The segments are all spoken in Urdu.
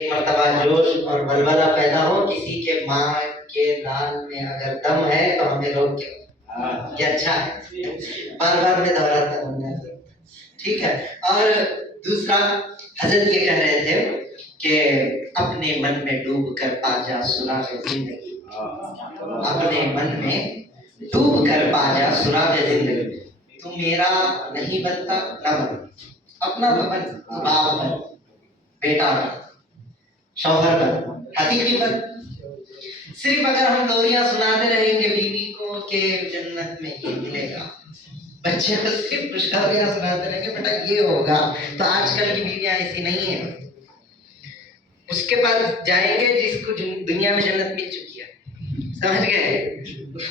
ایک مرتبہ جوش اور بلبلہ پیدا ہو کسی کے ماں کے لال میں اگر دم ہے تو ہمیں روک کے یہ اچھا ہے، بار بار میں دہراتا ہوں، ٹھیک ہے۔ اور دوسرا حضرت یہ کہہ رہے تھے کہ اپنے من میں ڈوب کر پا جا سراغ زندگی، اپنے من میں ڈوب کر پا جا سراغ زندگی، تو میرا نہیں بنتا نہ بن، اپنا تو بن، باپ بن، بیٹا بن، شوہر بن، حقیقی بن۔ صرف اگر ہم لوریاں سناتے رہیں گے بیوی کو کہ جنت میں یہ ملے گا، بچے کو صرف خوشخبریاں سناتے رہیں گے بیٹا یہ ہوگا، تو آج کل کی بیویاں ایسی نہیں ہیں۔ اس کے پاس جائیں گے جس کو دنیا میں جنت مل چکی ہے، سمجھ گئے؟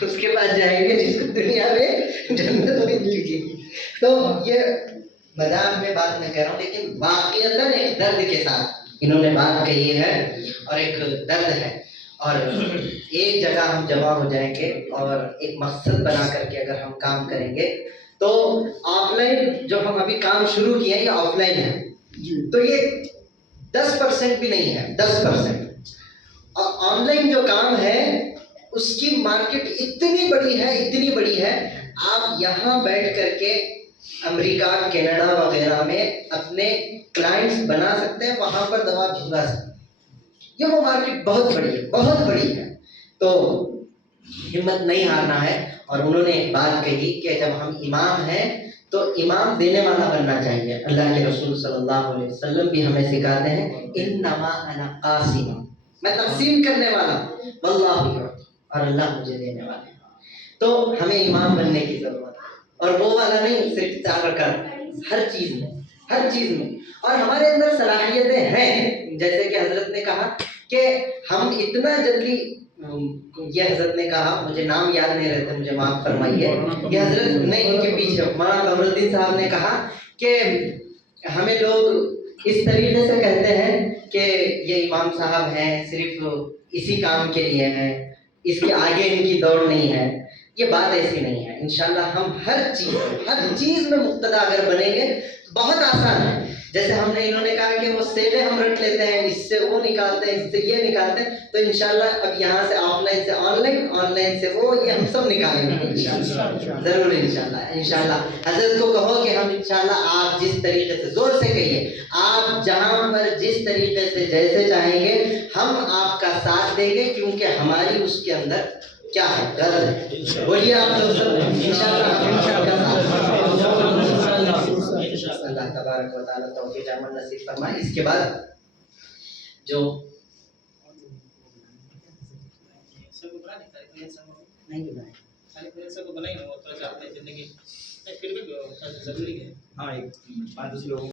اس کے پاس جائیں گے جس کو دنیا میں جنت مل چکی ہے۔ تو یہ مذاق میں بات میں کہہ رہا ہوں، لیکن واقعتاً ایک درد کے ساتھ انہوں نے بات کہی ہے اور ایک درد ہے، اور ایک جگہ ہم جمع ہو جائیں گے اور ایک مقصد بنا کر کے اگر ہم کام کریں گے تو آف لائن جو ہم ابھی کام شروع کیے ہیں یہ آف لائن ہے، تو یہ 10% بھی نہیں ہے، 10%۔ اور آن لائن جو کام ہے اس کی مارکیٹ اتنی بڑی ہے، اتنی بڑی ہے، آپ یہاں بیٹھ کر کے امریکہ، کینیڈا وغیرہ میں اپنے کلائنٹس بنا سکتے ہیں، وہاں پر دوا بھجوا سکتے ہیں۔ یہ وہ مارکیٹ بہت بڑی ہے، بہت بڑی ہے، تو ہمت نہیں ہارنا ہے۔ اور انہوں نے ایک بات کہی کہ جب ہم امام ہیں تو امام دینے والا بننا چاہیے۔ اللہ کے رسول صلی اللہ علیہ وسلم بھی ہمیں سکھاتے ہیں انما انا قاسم، میں تقسیم کرنے والا ہوں، واللہ یعطی، اور اللہ مجھے دینے والا ہے۔ تو ہمیں امام بننے کی ضرورت ہے، اور وہ والا نہیں صرف 4 رکعت، ہر چیز میں، ہر چیز میں۔ اور ہمارے اندر صلاحیتیں ہیں، جیسے کہ حضرت نے کہا کہ ہم اتنا جلدی، یہ حضرت نے کہا، مجھے نام یاد نہیں رہتے، مجھے معاف فرمائیے، یہ حضرت نے ان کے پیچھے مولانا قمر الدین صاحب نے کہا کہ ہمیں لوگ اس طریقے سے کہتے ہیں کہ یہ امام صاحب ہیں، صرف اسی کام کے لیے ہیں، اس کے آگے ان کی دوڑ نہیں ہے۔ یہ بات ایسی نہیں ہے، انشاءاللہ ہم ہر چیز میں مقتدا اگر بنیں گے تو بہت آسان ہے۔ جیسے ہم نے، انہوں نے کہا کہ وہ سیلیں ہم رکھ لیتے ہیں، اس سے وہ نکالتے ہیں، اس سے یہ نکالتے ہیں، تو انشاءاللہ اب یہاں سے آف لائن سے آن لائن، آن لائن سے وہ، یہ ہم سب نکالیں گے انشاءاللہ، ضرور انشاءاللہ، انشاءاللہ۔ حضرت کو کہو کہ ہم انشاءاللہ آپ جس طریقے سے، زور سے کہیے، آپ جہاں پر جس طریقے سے جیسے چاہیں گے ہم آپ کا ساتھ دیں گے، کیونکہ ہماری اس کے اندر کیا ہے، غرض ہے۔ بولیے آپ لوگ سب اللہ تبارک و تعالیٰ توفیق عمل نصیب فرمائے۔ اس کے بعد جو نہیں بنائے، ہاں ایک 5-10 لوگوں